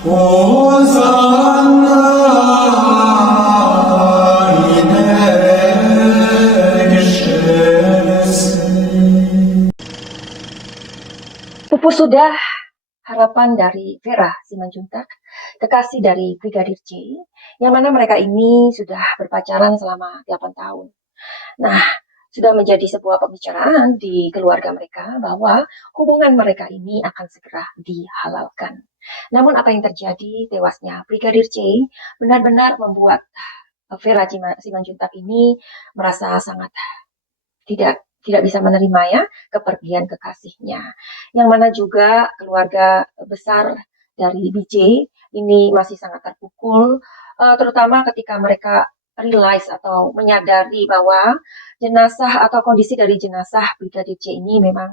Hosanna in excelsis. Pupus sudah harapan dari Vera Simanjuntak, kekasih dari Brigadir J, yang mana mereka ini sudah berpacaran selama 8 tahun. Nah, sudah menjadi sebuah pembicaraan di keluarga mereka bahwa hubungan mereka ini akan segera dihalalkan. Namun apa yang terjadi, tewasnya Brigadir J benar-benar membuat Vera Simanjuntak ini merasa sangat tidak bisa menerima ya kepergian kekasihnya. Yang mana juga keluarga besar dari BJ ini masih sangat terpukul, terutama ketika mereka realize atau menyadari bahwa jenazah atau kondisi dari jenazah Brigadir J ini memang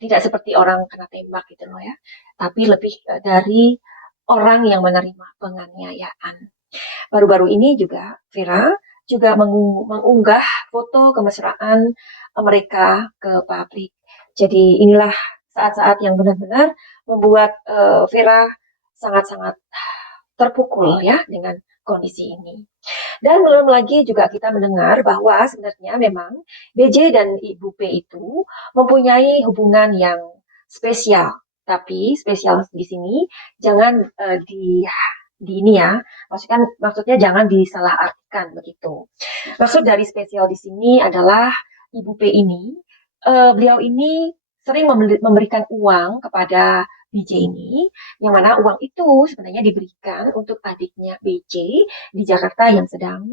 tidak seperti orang kena tembak gitu loh ya, tapi lebih dari orang yang menerima penganiayaan. Baru-baru ini juga Vera juga mengunggah foto kemesraan mereka ke publik. Jadi inilah saat-saat yang benar-benar membuat Vera sangat-sangat terpukul ya dengan kondisi ini. Dan belum lagi juga kita mendengar bahwa sebenarnya memang BJ dan Ibu P itu mempunyai hubungan yang spesial. Tapi spesial di sini jangan di ini ya, maksudnya jangan disalahartikan begitu. Maksud dari spesial di sini adalah Ibu P ini, beliau ini sering memberikan uang kepada BJ ini, yang mana uang itu sebenarnya diberikan untuk adiknya BJ di Jakarta yang sedang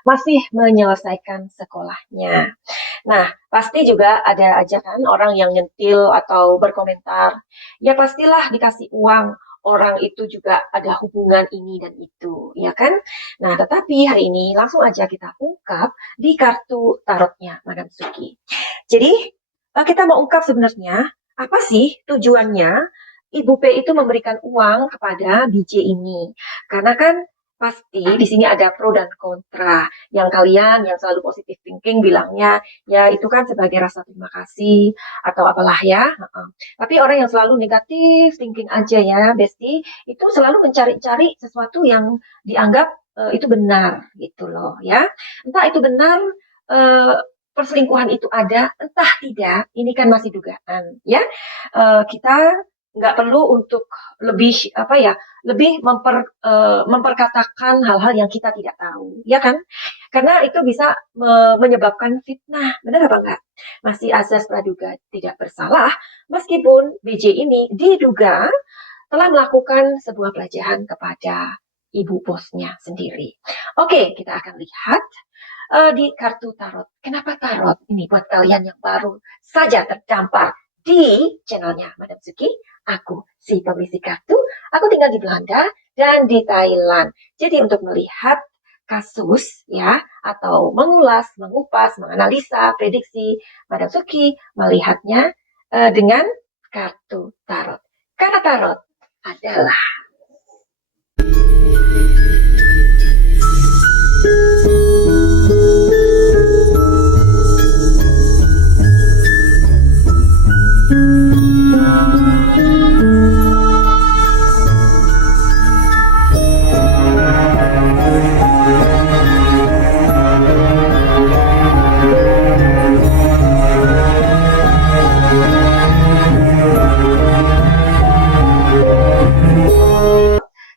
masih menyelesaikan sekolahnya. Nah, pasti juga ada aja kan orang yang nyentil atau berkomentar, ya pastilah dikasih uang, orang itu juga ada hubungan ini dan itu, ya kan? Nah, tetapi hari ini langsung aja kita ungkap di kartu tarotnya Madam Suki. Jadi, kita mau ungkap sebenarnya apa sih tujuannya Ibu P itu memberikan uang kepada BJ ini. Karena kan pasti di sini ada pro dan kontra. Yang kalian yang selalu positive thinking bilangnya, ya itu kan sebagai rasa terima kasih atau apalah ya. Tapi orang yang selalu negatif thinking aja ya, Besti, itu selalu mencari-cari sesuatu yang dianggap itu benar gitu loh ya. Entah itu benar, perselingkuhan itu ada, entah tidak, ini kan masih dugaan ya. Kita nggak perlu untuk lebih memperkatakan hal-hal yang kita tidak tahu, ya kan? Karena itu bisa menyebabkan fitnah, benar apa enggak? Masih azas praduga tidak bersalah, meskipun BJ ini diduga telah melakukan sebuah pelecehan kepada ibu bosnya sendiri. Oke, kita akan lihat di kartu tarot. Kenapa tarot? Ini buat kalian yang baru saja terdampar di channelnya Madam Suki. Aku si pembisik kartu, aku tinggal di Belanda dan di Thailand. Jadi untuk melihat kasus ya, atau mengulas, mengupas, menganalisa, prediksi, Madam Suki melihatnya dengan kartu tarot. Karena tarot adalah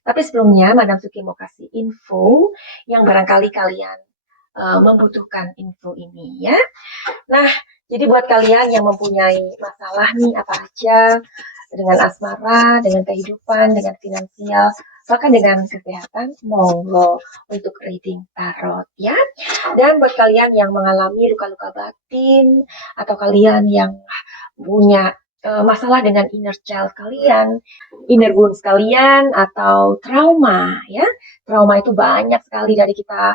tapi sebelumnya Madam Suki mau kasih info yang barangkali kalian membutuhkan info ini ya. Nah, jadi buat kalian yang mempunyai masalah nih apa aja dengan asmara, dengan kehidupan, dengan finansial, bahkan dengan kesehatan, monggo untuk reading tarot ya. Dan buat kalian yang mengalami luka-luka batin atau kalian yang punya masalah dengan inner child kalian, inner wounds kalian, atau trauma ya. Trauma itu banyak sekali dari kita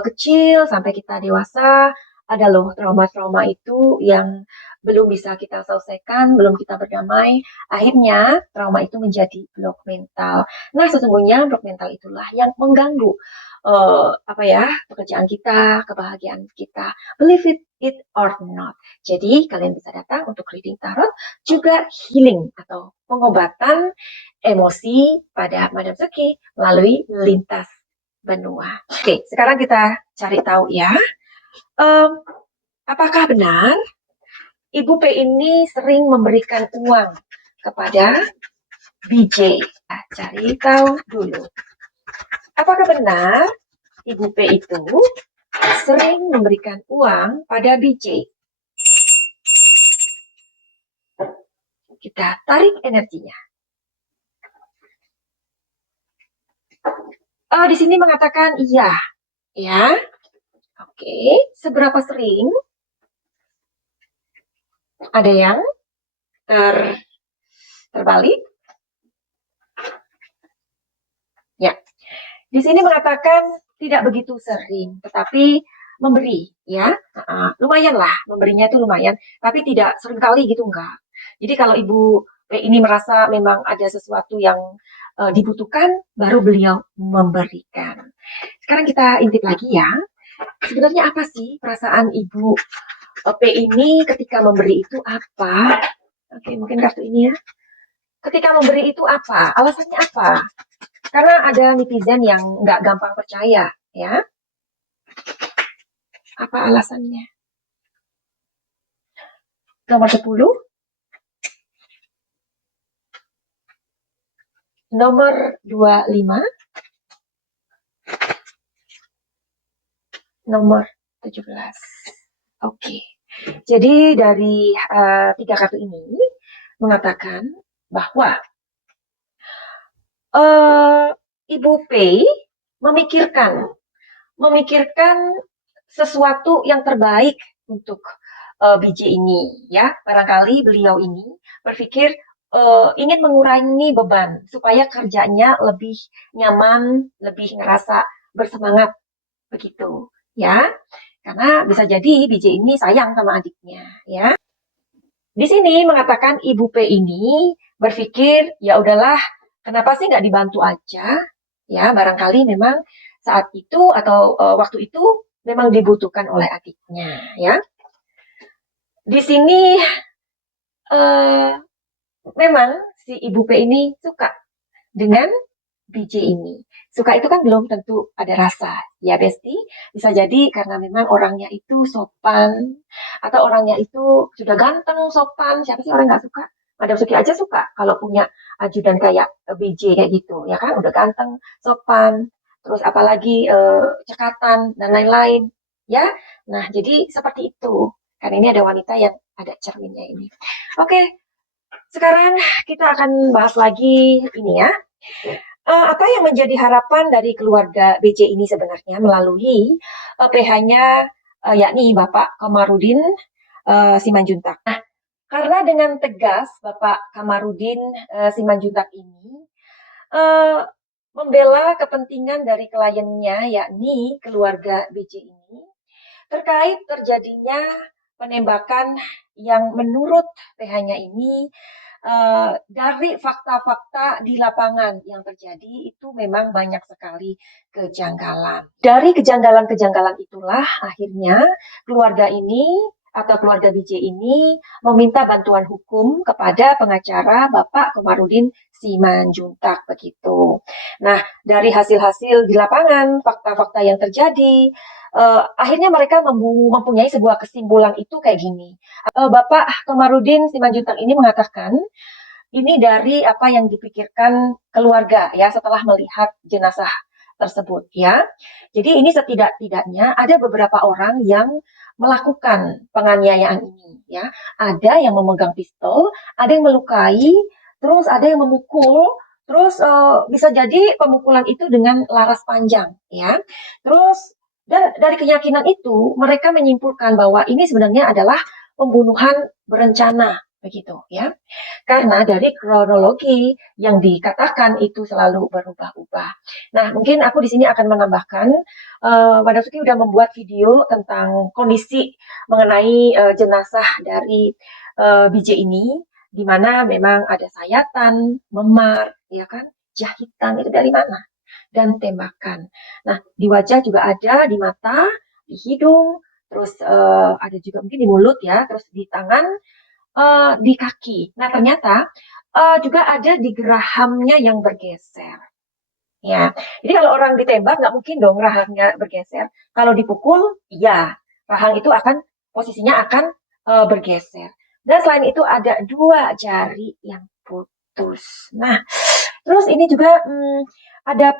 kecil sampai kita dewasa. Ada loh trauma-trauma itu yang belum bisa kita selesaikan, belum kita berdamai. Akhirnya trauma itu menjadi blok mental. Nah, sesungguhnya blok mental itulah yang mengganggu pekerjaan kita, kebahagiaan kita. Believe it or not. Jadi kalian bisa datang untuk reading tarot, juga healing atau pengobatan emosi pada Madam Suki melalui lintas benua. Oke, sekarang kita cari tahu ya. Apakah benar Ibu P ini sering memberikan uang kepada BJ? Cari tahu dulu. Apakah benar Ibu P itu sering memberikan uang pada BJ? Kita tarik energinya. Di sini mengatakan iya, ya. Oke, seberapa sering? Ada yang terbalik? Ya, di sini mengatakan tidak begitu sering, tetapi memberi, ya. Lumayan lah, memberinya itu lumayan, tapi tidak sering kali gitu, enggak. Jadi kalau Ibu ini merasa memang ada sesuatu yang dibutuhkan, baru beliau memberikan. Sekarang kita intip lagi ya. Sebenarnya apa sih perasaan Ibu P ini ketika memberi itu apa? Oke, mungkin kartu ini ya. Ketika memberi itu apa? Alasannya apa? Karena ada netizen yang nggak gampang percaya, ya. Apa alasannya? Nomor 10. Nomor 25. Nomor 17. Oke. Jadi dari 3 kartu ini mengatakan bahwa Ibu P memikirkan sesuatu yang terbaik untuk BJ ini, ya. Barangkali beliau ini berpikir ingin mengurangi beban supaya kerjanya lebih nyaman, lebih ngerasa bersemangat begitu, ya. Karena bisa jadi BJ ini sayang sama adiknya, ya. Di sini mengatakan Ibu P ini berpikir, ya udahlah, kenapa sih nggak dibantu aja? Ya, barangkali memang saat itu atau waktu itu memang dibutuhkan oleh adiknya, ya. Di sini memang si Ibu P ini suka dengan BJ ini. Suka itu kan belum tentu ada rasa, ya Besti. Bisa jadi karena memang orangnya itu sopan, atau orangnya itu sudah ganteng, sopan. Siapa sih orang nggak suka? Madam Suki aja suka kalau punya ajudan kayak BJ kayak gitu, ya kan? Udah ganteng, sopan, terus apalagi cekatan dan lain-lain, ya. Nah, jadi seperti itu. Karena ini ada wanita yang ada cerminnya ini. Oke, sekarang kita akan bahas lagi ini ya. Apa yang menjadi harapan dari keluarga BJ ini sebenarnya melalui PH-nya yakni Bapak Kamarudin Simanjuntak. Nah, karena dengan tegas Bapak Kamarudin Simanjuntak ini membela kepentingan dari kliennya yakni keluarga BJ ini terkait terjadinya penembakan yang menurut PH-nya ini dari fakta-fakta di lapangan yang terjadi itu memang banyak sekali kejanggalan. Dari kejanggalan-kejanggalan itulah akhirnya keluarga ini atau keluarga BJ ini meminta bantuan hukum kepada pengacara Bapak Komarudin Simanjuntak begitu. Nah, dari hasil-hasil di lapangan, fakta-fakta yang terjadi, akhirnya mereka mempunyai sebuah kesimpulan itu kayak gini. Bapak Komarudin Simanjuntak ini mengatakan ini dari apa yang dipikirkan keluarga ya setelah melihat jenazah tersebut ya. Jadi ini setidak-tidaknya ada beberapa orang yang melakukan penganiayaan ini ya. Ada yang memegang pistol, ada yang melukai, terus ada yang memukul, terus bisa jadi pemukulan itu dengan laras panjang ya. Terus dan dari keyakinan itu mereka menyimpulkan bahwa ini sebenarnya adalah pembunuhan berencana begitu ya. Karena dari kronologi yang dikatakan itu selalu berubah-ubah. Nah, mungkin aku di sini akan menambahkan, Madam Suki sudah membuat video tentang kondisi mengenai jenazah dari BJ ini, di mana memang ada sayatan, memar, ya kan, jahitan itu dari mana? dan tembakan. Nah, di wajah juga ada, di mata, di hidung, terus ada juga mungkin di mulut ya, terus di tangan, di kaki. Nah, ternyata juga ada di gerahamnya yang bergeser. Ya, jadi kalau orang ditembak nggak mungkin dong rahangnya bergeser. Kalau dipukul, iya, rahang itu akan posisinya akan bergeser. Dan selain itu ada dua jari yang putus. Nah, terus ini juga ada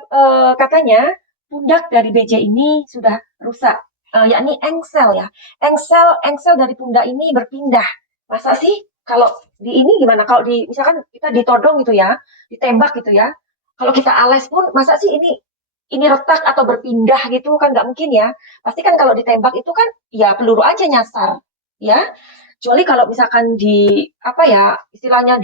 katanya pundak dari BJ ini sudah rusak, yakni engsel ya. Engsel dari pundak ini berpindah. Masa sih kalau di ini gimana? Kalau di misalkan kita ditodong gitu ya, ditembak gitu ya. Kalau kita ales pun masa sih ini retak atau berpindah gitu kan nggak mungkin ya. Pasti kan kalau ditembak itu kan ya peluru aja nyasar ya. Kecuali kalau misalkan di apa ya istilahnya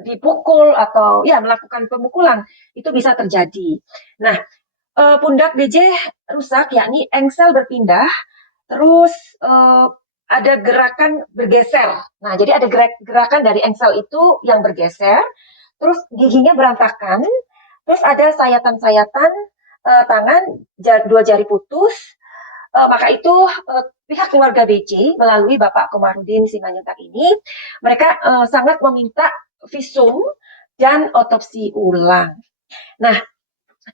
dipukul atau ya melakukan pemukulan itu bisa terjadi. Nah, pundak BJ rusak yakni engsel berpindah, terus ada gerakan bergeser. Nah, jadi ada gerakan dari engsel itu yang bergeser, terus giginya berantakan, terus ada sayatan-sayatan tangan, dua jari putus. Maka itu pihak keluarga BJ melalui Bapak Komarudin Simanjuntak ini, mereka sangat meminta visum dan otopsi ulang. Nah,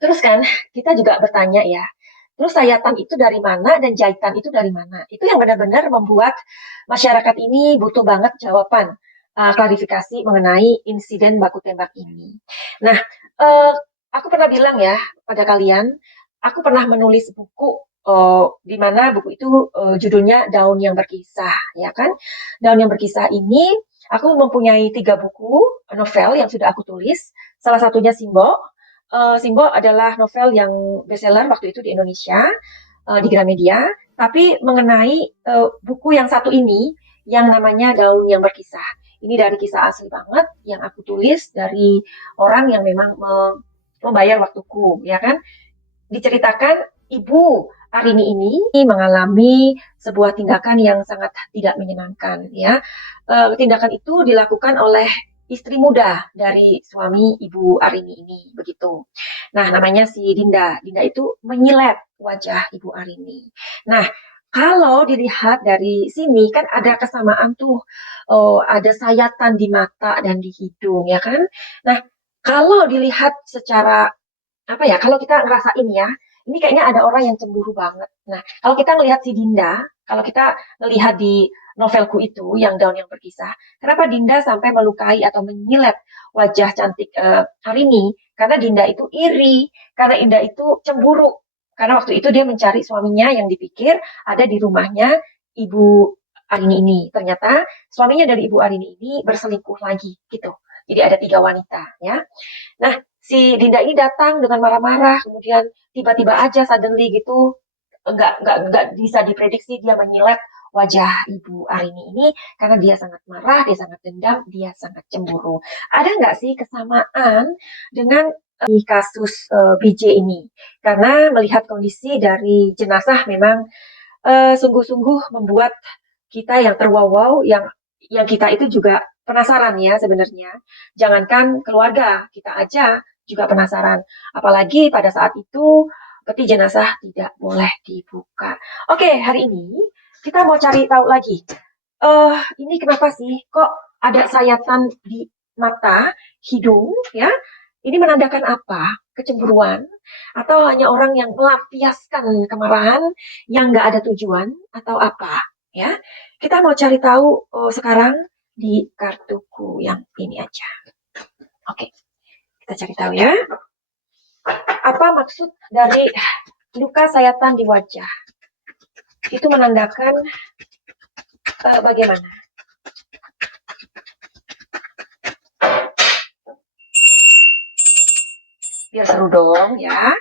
terus kan kita juga bertanya ya, terus sayatan itu dari mana dan jahitan itu dari mana? Itu yang benar-benar membuat masyarakat ini butuh banget jawaban, klarifikasi mengenai insiden baku tembak ini. Nah, aku pernah bilang ya pada kalian, aku pernah menulis buku di mana buku itu judulnya Daun yang Berkisah, ya kan? Daun yang Berkisah ini aku mempunyai 3 buku novel yang sudah aku tulis. Salah satunya Simbo. Simbo adalah novel yang bestseller waktu itu di Indonesia, di Gramedia. Tapi mengenai buku yang satu ini, yang namanya Daun yang Berkisah. Ini dari kisah asli banget yang aku tulis dari orang yang memang membayar waktuku, ya kan? Diceritakan Ibu Arini ini mengalami sebuah tindakan yang sangat tidak menyenangkan, ya. Tindakan itu dilakukan oleh istri muda dari suami Ibu Arini ini, begitu. Nah, namanya si Dinda. Dinda itu menyilet wajah Ibu Arini. Nah, kalau dilihat dari sini kan ada kesamaan tuh, ada sayatan di mata dan di hidung, ya kan? Nah, kalau dilihat secara apa ya, kalau kita ngerasain ya, ini kayaknya ada orang yang cemburu banget. Nah, kalau kita ngelihat si Dinda, kalau kita melihat di novelku itu, yang Daun yang Berkisah, kenapa Dinda sampai melukai atau menyilet wajah cantik Harini? Karena Dinda itu iri, karena Dinda itu cemburu. Karena waktu itu dia mencari suaminya yang dipikir ada di rumahnya Ibu Arini ini. Ternyata suaminya dari Ibu Arini ini berselingkuh lagi, gitu. Jadi ada 3 wanita, ya. Nah, si Dinda ini datang dengan marah-marah, kemudian tiba-tiba aja suddenly gitu, nggak bisa diprediksi dia menyilet wajah Ibu Arini ini karena dia sangat marah, dia sangat dendam, dia sangat cemburu. Ada nggak sih kesamaan dengan kasus BJ ini? Karena melihat kondisi dari jenazah memang sungguh-sungguh membuat kita yang terwowow, yang kita itu juga penasaran ya sebenarnya. Jangankan keluarga, kita aja juga penasaran. Apalagi pada saat itu peti jenazah tidak boleh dibuka. Oke, hari ini kita mau cari tahu lagi. Ini kenapa sih kok ada sayatan di mata, hidung, ya? Ini menandakan apa? Kecemburuan? Atau hanya orang yang melampiaskan kemarahan yang nggak ada tujuan? Atau apa? Ya, kita mau cari tahu sekarang di kartuku yang ini aja. Oke, kita cari tahu ya. Apa maksud dari luka sayatan di wajah? Itu menandakan bagaimana? Biar seru dong ya.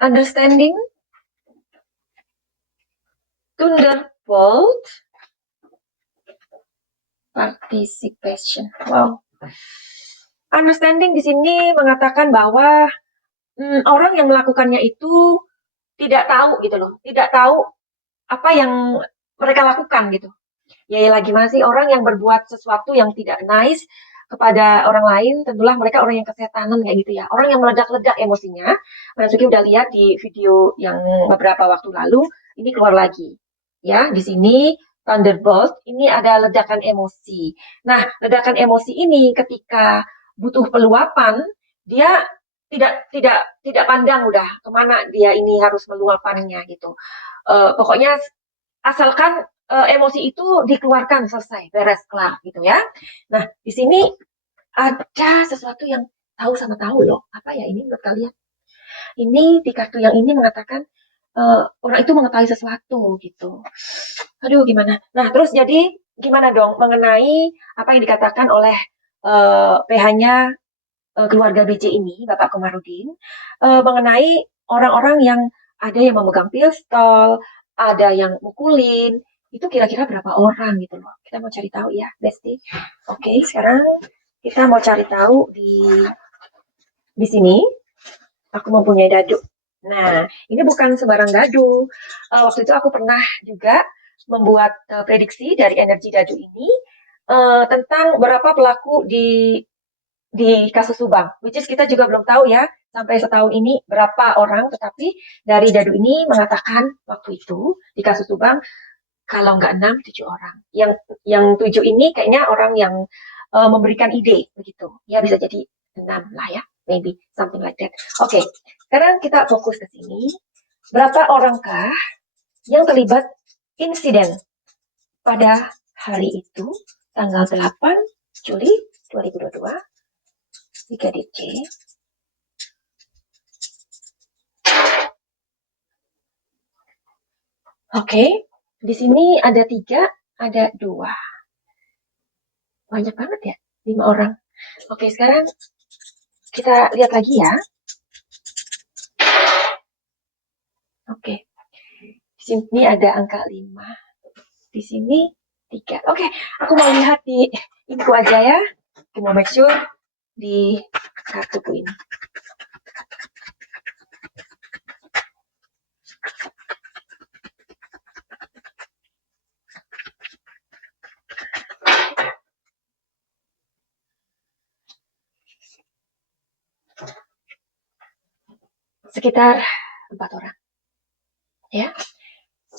Understanding, Thunderbolt, participation. Wow. Understanding di sini mengatakan bahwa orang yang melakukannya itu tidak tahu gitu loh, tidak tahu apa yang mereka lakukan gitu. Ya gimana sih orang yang berbuat sesuatu yang tidak nice kepada orang lain, tentulah mereka orang yang kesetanan kayak gitu ya. Orang yang meledak-ledak emosinya. Mansuki udah lihat di video yang beberapa waktu lalu, ini keluar lagi. Ya, di sini Thunderbolt ini ada ledakan emosi. Nah, ledakan emosi ini ketika butuh peluapan, dia tidak pandang udah kemana dia ini harus meluapannya gitu. Pokoknya asalkan emosi itu dikeluarkan, selesai, beres, kelar gitu ya. Nah, di sini ada sesuatu yang tahu sama tahu loh. Apa ya ini menurut kalian? Ini di kartu yang ini mengatakan orang itu mengetahui sesuatu gitu. Aduh, gimana? Nah, terus jadi gimana dong mengenai apa yang dikatakan oleh PH-nya keluarga BJ ini, Bapak Komarudin, mengenai orang-orang yang ada yang memegang pistol, ada yang mukulin, itu kira-kira berapa orang gitu loh. Kita mau cari tahu ya, Besti. Oke, sekarang kita mau cari tahu di sini. Aku mempunyai dadu. Nah, ini bukan sembarang dadu. Waktu itu aku pernah juga membuat prediksi dari energi dadu ini tentang berapa pelaku di kasus Subang, which is kita juga belum tahu ya sampai setahun ini berapa orang, tetapi dari dadu ini mengatakan waktu itu di kasus Subang kalau nggak 6, 7 orang. Yang 7 ini kayaknya orang yang memberikan ide begitu. Ya bisa jadi 6 lah ya, maybe something like that. Oke, sekarang kita fokus ke sini. Berapa orangkah yang terlibat insiden pada hari itu tanggal 8 Juli 2022 di KDC. Oke, di sini ada 3, ada 2. Banyak banget ya, 5 orang. Oke, sekarang kita lihat lagi ya. Oke, di sini ada angka 5. Di sini 3. Oke, aku mau lihat di info aja ya. Kita mau make sure di kartuku ini. Sekitar 4 orang. Ya.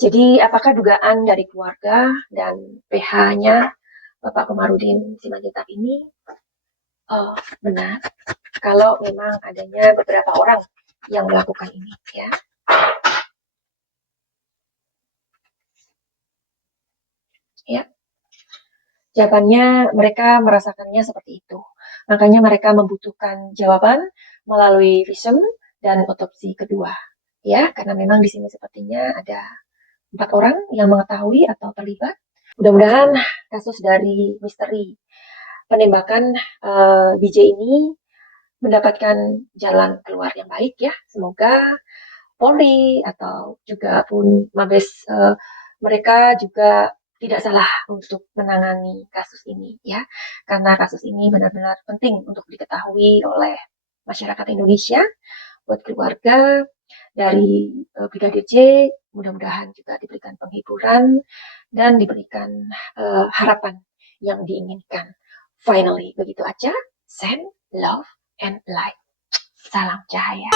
Jadi apakah dugaan dari keluarga dan PH-nya Bapak Komarudin Simanjuntak ini benar kalau memang adanya beberapa orang yang melakukan ini ya. Ya. Jawabannya mereka merasakannya seperti itu. Makanya mereka membutuhkan jawaban melalui visum dan otopsi kedua. Ya, karena memang di sini sepertinya ada 4 orang yang mengetahui atau terlibat. Mudah-mudahan kasus dari misteri penembakan BJ ini mendapatkan jalan keluar yang baik ya. Semoga Polri atau juga pun Mabes mereka juga tidak salah untuk menangani kasus ini ya, karena kasus ini benar-benar penting untuk diketahui oleh masyarakat Indonesia, buat keluarga dari Brigadir J, mudah-mudahan juga diberikan penghiburan dan diberikan harapan yang diinginkan. Finally, begitu aja. Send love and light. Salam cahaya.